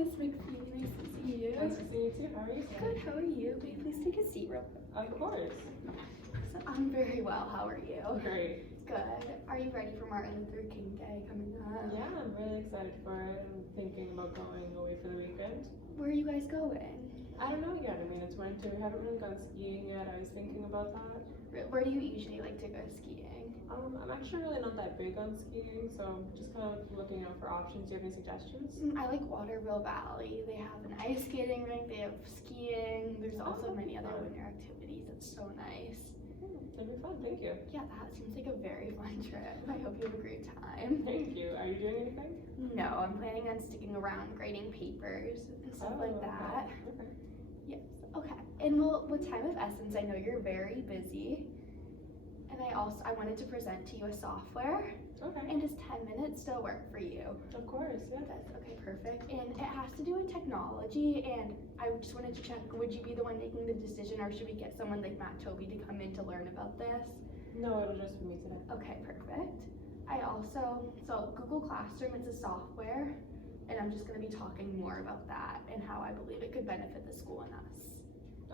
Miss McPhee. Nice to see you. Nice to see you too. How are you today? Good, how are you? Will you please take a seat real quick? Of course. So I'm very well. How are you? Great. Good. Are you ready for Martin Luther King Day coming up? Yeah, I'm really excited for it. I'm thinking about going away for the weekend. Where are you guys going? I don't know yet. I mean, it's winter. We haven't really gone skiing yet. I was thinking about that. Where do you usually like to go skiing? I'm actually really not that big on skiing, so I'm just kind of looking out for options. Do you have any suggestions? I like Waterville Valley. They have an ice skating rink, they have skiing. There's also many other winter activities. It's so nice. That'd be fun. Thank you. Yeah, that seems like a very fun trip. I hope you have a great time. Thank you. Are you doing anything? No, I'm planning on sticking around grading papers and stuff like that. Okay. Yes. Okay. And well, with time of essence, I know you're very busy. And I wanted to present to you a software. Okay. And does 10 minutes still work for you? Of course, yeah. That's okay, perfect. And it has to do with technology, and I just wanted to check, would you be the one making the decision, or should we get someone like Matt Toby to come in to learn about this? No, it'll just be me today. Okay, perfect. So Google Classroom, it's a software, and I'm just gonna be talking more about that and how I believe it could benefit the school and us.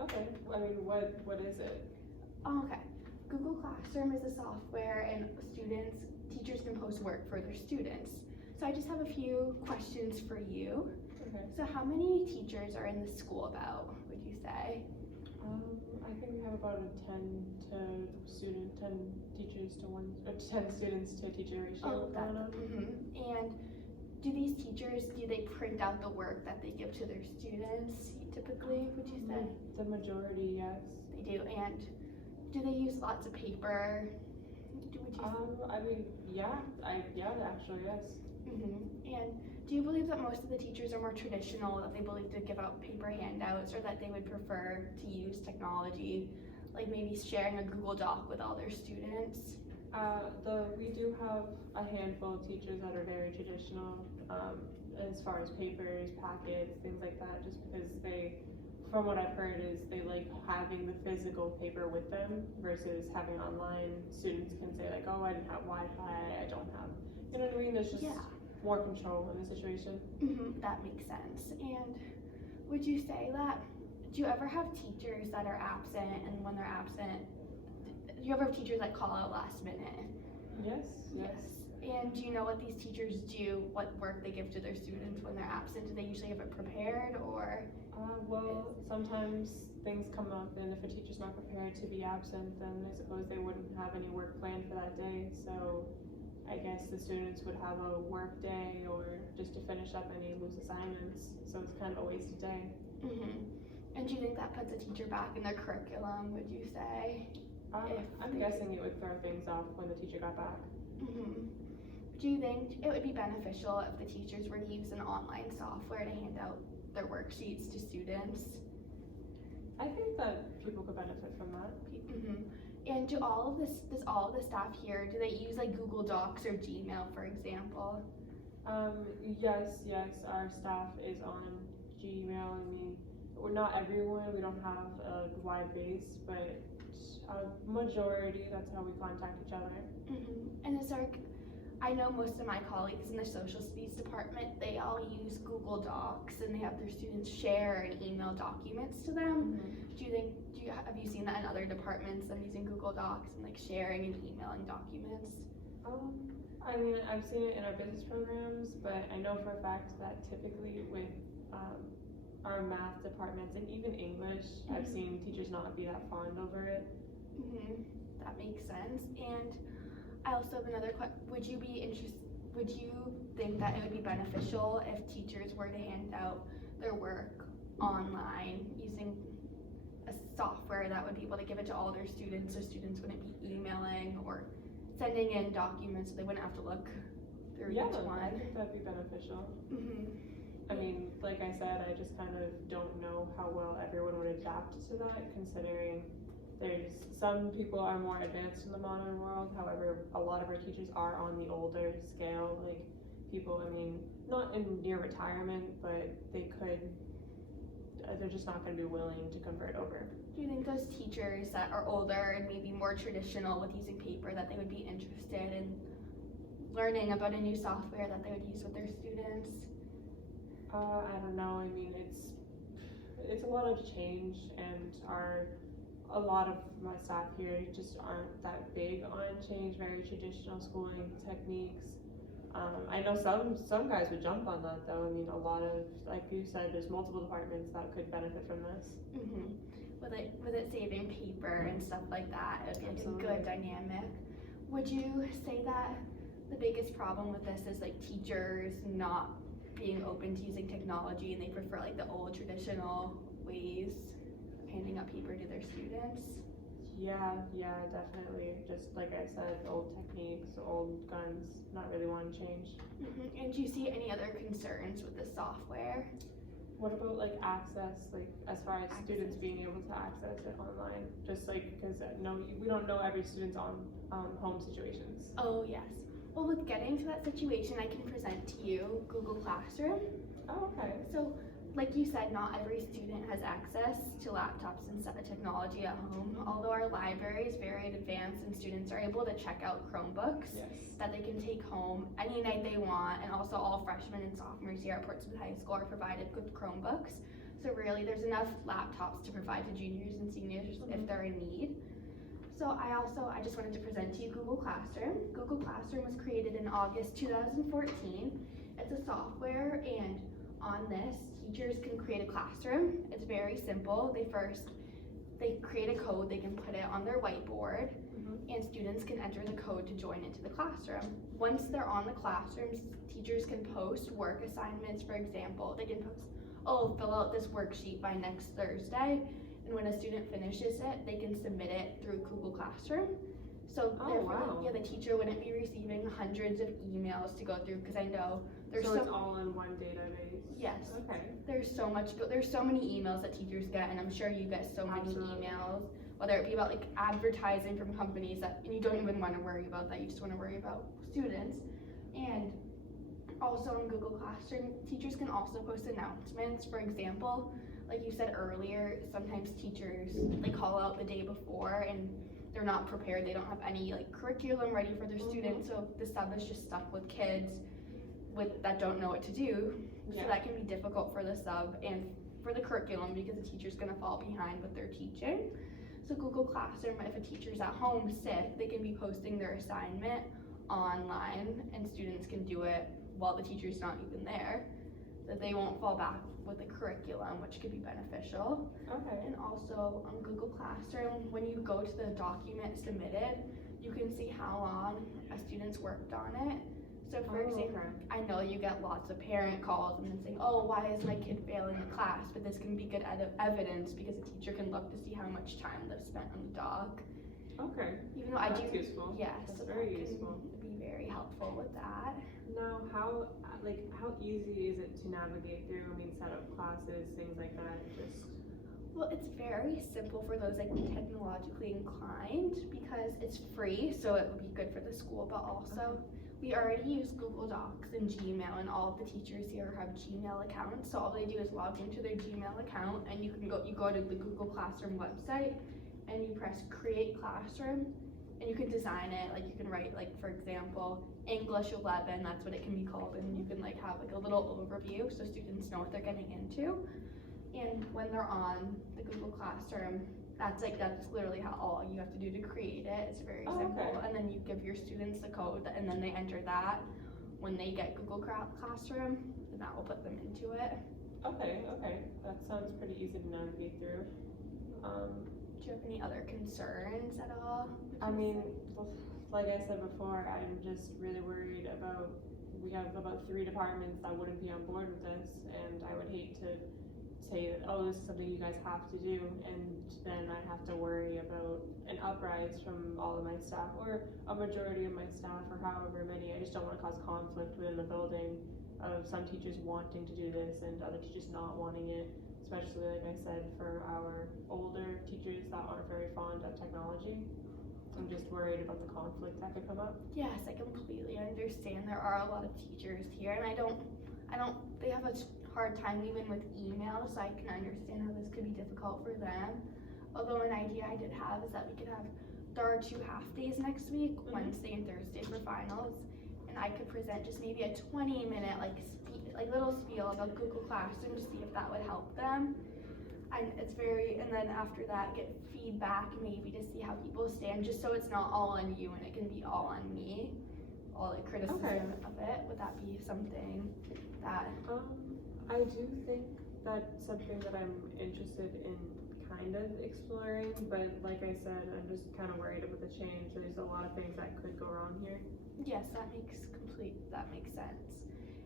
Okay. I mean, what is it? Okay. Google Classroom is a software, and teachers can post work for their students. So I just have a few questions for you. Okay. So how many teachers are in the school about, would you say? I think we have about a 10 teachers to 10 students to teacher ratio going on. And do these teachers, do they print out the work that they give to their students typically, would you say? The majority, yes. They do. And do they use lots of paper? I mean, yeah, actually, yes. And do you believe that most of the teachers are more traditional, that they believe to give out paper handouts, or that they would prefer to use technology, like maybe sharing a Google Doc with all their students? We do have a handful of teachers that are very traditional, as far as papers, packets, things like that, just because from what I've heard, is they like having the physical paper with them versus having online. Students can say like, oh, I didn't have Wi-Fi, I don't have, you know what I mean? There's just more control in the situation. That makes sense. And would you say that, do you ever have teachers that are absent, and when they're absent, do you ever have teachers that call out last minute? Yes. And do you know what these teachers do, what work they give to their students when they're absent? Do they usually have it prepared, or? Well, sometimes things come up, and if a teacher's not prepared to be absent, then I suppose they wouldn't have any work planned for that day. So I guess the students would have a work day, or just to finish up any loose assignments. So it's kind of a wasted day. And do you think that puts a teacher back in their curriculum, would you say? I'm guessing it would throw things off when the teacher got back. Do you think it would be beneficial if the teachers were to use an online software to hand out their worksheets to students? I think that people could benefit from that. And does all of the staff here, do they use like Google Docs or Gmail, for example? Yes, our staff is on Gmail. I mean, not everyone, we don't have a wide base, but a majority, that's how we contact each other. And I know most of my colleagues in the social studies department, they all use Google Docs, and they have their students share and email documents to them. Have you seen that in other departments, them using Google Docs and like sharing and emailing documents? I mean, I've seen it in our business programs, but I know for a fact that typically with our math departments and even English, I've seen teachers not be that fond over it. That makes sense. And I also have another question. Would you think that it would be beneficial if teachers were to hand out their work online using a software that would be able to give it to all their students, so students wouldn't be emailing or sending in documents, so they wouldn't have to look through each one? I think that'd be beneficial. I mean, like I said, I just kind of don't know how well everyone would adapt to that, considering some people are more advanced in the modern world. However, a lot of our teachers are on the older scale, like people, I mean, not in near retirement, but they're just not going to be willing to convert over. Do you think those teachers that are older and maybe more traditional with using paper, that they would be interested in learning about a new software that they would use with their students? I don't know. I mean, it's a lot of change, and a lot of my staff here just aren't that big on change. Very traditional schooling techniques. I know some guys would jump on that though. I mean, a lot of, like you said, there's multiple departments that could benefit from this. Mm-hmm. With it saving paper and stuff like that, it would be like a good dynamic. Would you say that the biggest problem with this is like teachers not being open to using technology and they prefer like the old traditional ways of handing out paper to their students? Yeah, definitely. Just like I said, old techniques, old guns, not really wanting to change. Mm-hmm. And do you see any other concerns with the software? What about like access, like as far as students being able to access it online? Just like, because we don't know every student's on home situations. Oh yes. Well, with getting to that situation, I can present to you Google Classroom. Oh, okay. So, like you said, not every student has access to laptops and technology at home. Although our library is very advanced and students are able to check out Chromebooks that they can take home any night they want, and also all freshmen and sophomores here at Portsmouth High School are provided with Chromebooks. So really, there's enough laptops to provide to juniors and seniors if they're in need. So I just wanted to present to you Google Classroom. Google Classroom was created in August 2014. It's a software, and on this, teachers can create a classroom. It's very simple. They create a code, they can put it on their whiteboard, and students can enter the code to join into the classroom. Once they're on the classrooms, teachers can post work assignments. For example, they can post, fill out this worksheet by next Thursday, and when a student finishes it, they can submit it through Google Classroom. So the teacher wouldn't be receiving hundreds of emails to go through, because I know it's all in one database. Yes. Okay. There's so many emails that teachers get, and I'm sure you get so many emails, whether it be about like advertising from companies and you don't even want to worry about that, you just want to worry about students. And also in Google Classroom, teachers can also post announcements. For example, like you said earlier, sometimes teachers, they call out the day before and they're not prepared, they don't have any like curriculum ready for their students, so the sub is just stuck with kids that don't know what to do. So that can be difficult for the sub and for the curriculum, because the teacher's going to fall behind with their teaching. So Google Classroom, if a teacher's at home sick, they can be posting their assignment online and students can do it while the teacher's not even there, so they won't fall back with the curriculum, which could be beneficial. Okay. And also on Google Classroom, when you go to the document submitted, you can see how long a student's worked on it. So for example, I know you get lots of parent calls and then saying, why is my kid failing the class? But this can be good evidence, because a teacher can look to see how much time they've spent on the doc. Okay. Even though That's useful. Yes. That's so very that useful. Can be very helpful with that. Now, how easy is it to navigate through? I mean, set up classes, things like that. Well, it's very simple for those like technologically inclined, because it's free, so it would be good for the school, but also we already use Google Docs and Gmail, and all of the teachers here have Gmail accounts. So all they do is log into their Gmail account, and you go to the Google Classroom website, and you press Create Classroom, and you can design it. Like you can write, like for example, English 11. That's what it can be called, and you can like have like a little overview so students know what they're getting into. And when they're on the Google Classroom, that's literally how all you have to do to create it. It's very simple. And then you give your students the code, and then they enter that. When they get Google Classroom, then that will put them into it. Okay. That sounds pretty easy to navigate through. Do you have any other concerns at all? I mean, like I said before, I'm just really worried about, we have about 3 departments that wouldn't be on board with this, and I would hate to say that, this is something you guys have to do, and then I have to worry about an uprise from all of my staff, or a majority of my staff, or however many. I just don't want to cause conflict within the building of some teachers wanting to do this and other teachers not wanting it, especially, like I said, for our older teachers that aren't very fond of technology. I'm just worried about the conflict that could come up. Yes, I completely understand. There are a lot of teachers here, and they have a hard time even with email, so I can understand how this could be difficult for them. Although an idea I did have is that there are 2 half days next week, Wednesday and Thursday for finals, and and I could present just maybe a 20-minute like little spiel about Google Classroom to see if that would help them. And and then after that get feedback maybe to see how people stand, just so it's not all on you and it can be all on me, all the criticism Okay. of it. Would that be something that? I do think that's something that I'm interested in kind of exploring, but like I said, I'm just kind of worried about the change. There's a lot of things that could go wrong here. Yes, that makes sense.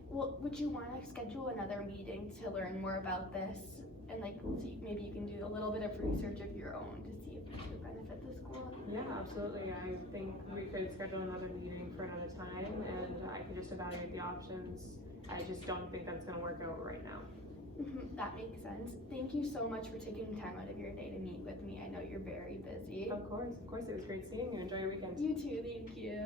Well, would you want to schedule another meeting to learn more about this and like see, maybe you can do a little bit of research of your own to see if this would benefit the school? Yeah, absolutely. I think we could schedule another meeting for another time, and I can just evaluate the options. I just don't think that's going to work out right now. That makes sense. Thank you so much for taking time out of your day to meet with me. I know you're very busy. Of course. It was great seeing you. Enjoy your weekend. You too, thank you.